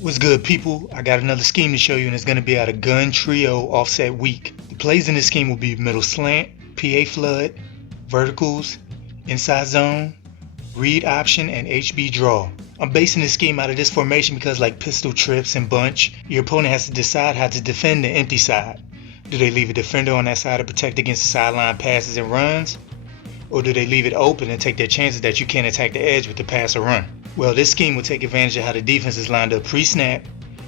What's good, people? I got another scheme to show you, and it's going to be out of gun trio offset weak. The plays in this scheme will be middle slant, PA flood, verticals, inside zone, read option, and HB draw. I'm basing this scheme out of this formation because, like pistol trips and bunch, your opponent has to decide how to defend the empty side. Do they leave a defender on that side to protect against the sideline passes and runs? Or do they leave it open and take their chances that you can't attack the edge with the pass or run? Well, this scheme will take advantage of how the defense is lined up pre-snap,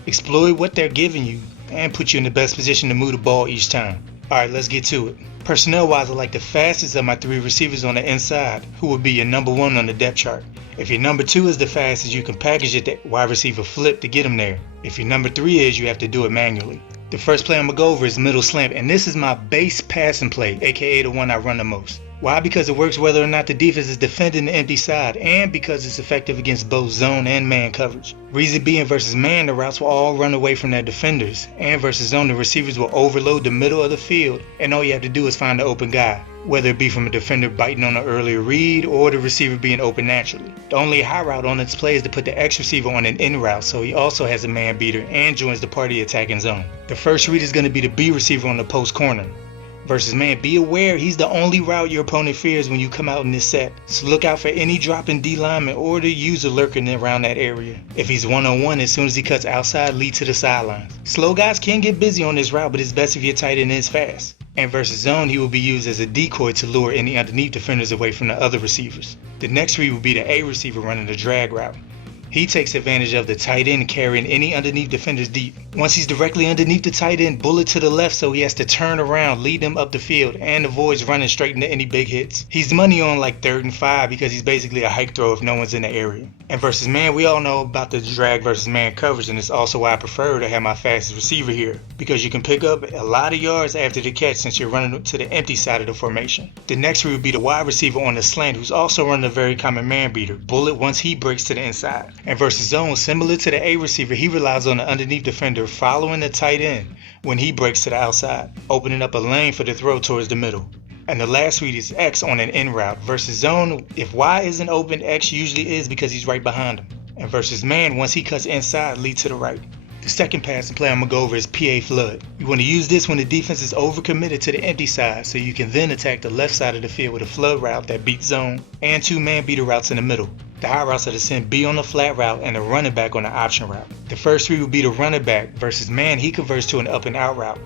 exploit what they're giving you, and put you in the best position to move the ball each time. Alright, let's get to it. Personnel-wise, I like the fastest of my three receivers on the inside, who will be your number one on the depth chart. If your number two is the fastest, you can package it that wide receiver flip to get him there. If your number three is, you have to do it manually. The first play I'm going to go over is middle slant, and this is my base passing play, aka the one I run the most. Why? Because it works whether or not the defense is defending the empty side, and because it's effective against both zone and man coverage. Reason being, versus man, the routes will all run away from their defenders, and versus zone, the receivers will overload the middle of the field, and all you have to do is find the open guy, whether it be from a defender biting on an earlier read or the receiver being open naturally. The only high route on its play is to put the X receiver on an in route, so he also has a man beater and joins the party attacking zone. The first read is going to be the B receiver on the post corner. Versus man, be aware he's the only route your opponent fears when you come out in this set, so look out for any drop in D lineman or the user lurking around that area. If he's one-on-one, as soon as he cuts outside, lead to the sidelines. Slow guys can get busy on this route, but it's best if your tight end is fast. And versus zone, he will be used as a decoy to lure any underneath defenders away from the other receivers. The next read will be the A receiver running the drag route. He takes advantage of the tight end carrying any underneath defenders deep. Once he's directly underneath the tight end, bullet to the left, so he has to turn around, lead them up the field, and avoids running straight into any big hits. He's money on like 3rd and 5 because he's basically a hike throw if no one's in the area. And versus man, we all know about the drag versus man coverage, and it's also why I prefer to have my fastest receiver here, because you can pick up a lot of yards after the catch since you're running to the empty side of the formation. The next read would be the wide receiver on the slant, who's also running a very common man beater, bullet once he breaks to the inside. And versus zone, similar to the A receiver, he relies on the underneath defender following the tight end when he breaks to the outside, opening up a lane for the throw towards the middle. And the last read is X on an in route. Versus zone, if Y isn't open, X usually is because he's right behind him. And versus man, once he cuts inside, lead to the right. The second passing play I'm going to go over is PA flood. You want to use this when the defense is overcommitted to the empty side, so you can then attack the left side of the field with a flood route that beats zone and 2 man beater routes in the middle. The high routes are to send B on the flat route and the running back on the option route. The first read will be the running back. Versus man, he converts to an up and out route.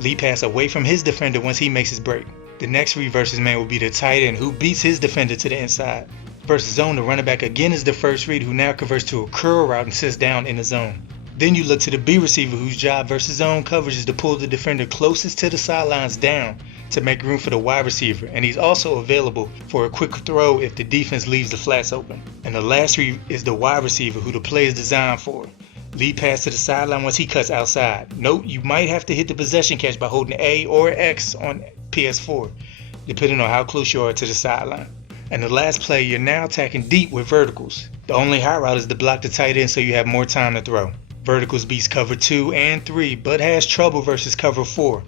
Lead pass away from his defender once he makes his break. The next read versus man will be the tight end, who beats his defender to the inside. Versus zone, the running back again is the first read, who now converts to a curl route and sits down in the zone. Then you look to the B receiver, whose job versus zone coverage is to pull the defender closest to the sidelines down to make room for the wide receiver, and he's also available for a quick throw if the defense leaves the flats open. And the last read is the wide receiver, who the play is designed for. Lead pass to the sideline once he cuts outside. Note, you might have to hit the possession catch by holding A or X on PS4, depending on how close you are to the sideline. And the last play, you're now attacking deep with verticals. The only high route is to block the tight end so you have more time to throw. Verticals beats cover 2 and 3, but has trouble versus cover 4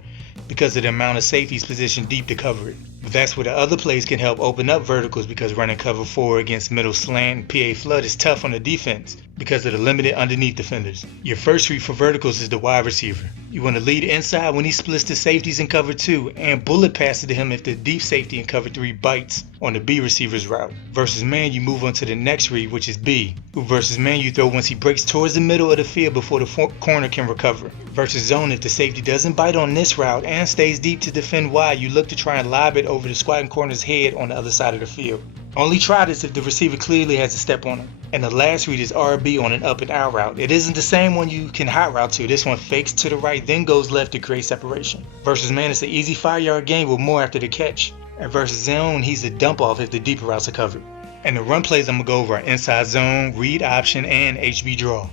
because of the amount of safeties positioned deep to cover it. That's where the other plays can help open up verticals, because running cover 4 against middle slant and PA flood is tough on the defense because of the limited underneath defenders. Your first read for verticals is the wide receiver. You want to lead inside when he splits the safeties in cover 2 and bullet pass it to him if the deep safety in cover 3 bites on the B receiver's route. Versus man, you move on to the next read, which is B, who versus man you throw once he breaks towards the middle of the field before the corner can recover. Versus zone, if the safety doesn't bite on this route and stays deep to defend wide, you look to try and lob it over the squatting corner's head on the other side of the field. Only try this if the receiver clearly has a step on him. And the last read is RB on an up and out route. It isn't the same one you can hot route to. This one fakes to the right, then goes left to create separation. Versus man, it's an easy 5-yard gain with more after the catch. And versus zone, he's a dump off if the deeper routes are covered. And the run plays I'm going to go over are inside zone, read option, and HB draw.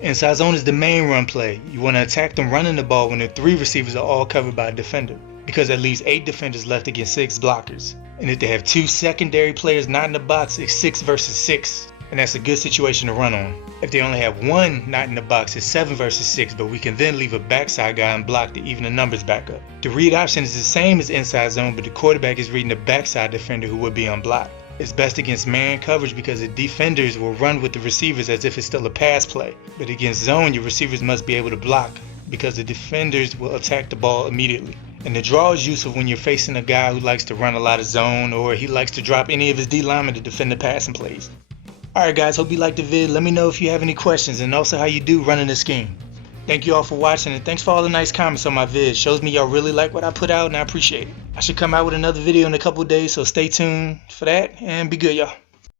Inside zone is the main run play. You want to attack them running the ball when the 3 receivers are all covered by a defender, because that leaves 8 defenders left against 6 blockers. And if they have 2 secondary players not in the box, it's 6 versus 6, and that's a good situation to run on. If they only have 1 not in the box, it's 7 versus 6, but we can then leave a backside guy and block to even the numbers back up. The read option is the same as inside zone, but the quarterback is reading the backside defender who would be unblocked. It's best against man coverage because the defenders will run with the receivers as if it's still a pass play. But against zone, your receivers must be able to block because the defenders will attack the ball immediately. And the draw is useful when you're facing a guy who likes to run a lot of zone, or he likes to drop any of his D linemen to defend the passing plays. Alright guys, hope you liked the vid. Let me know if you have any questions and also how you do running the scheme. Thank you all for watching, and thanks for all the nice comments on my vid. Shows me y'all really like what I put out, and I appreciate it. I should come out with another video in a couple days, so stay tuned for that, and be good, y'all.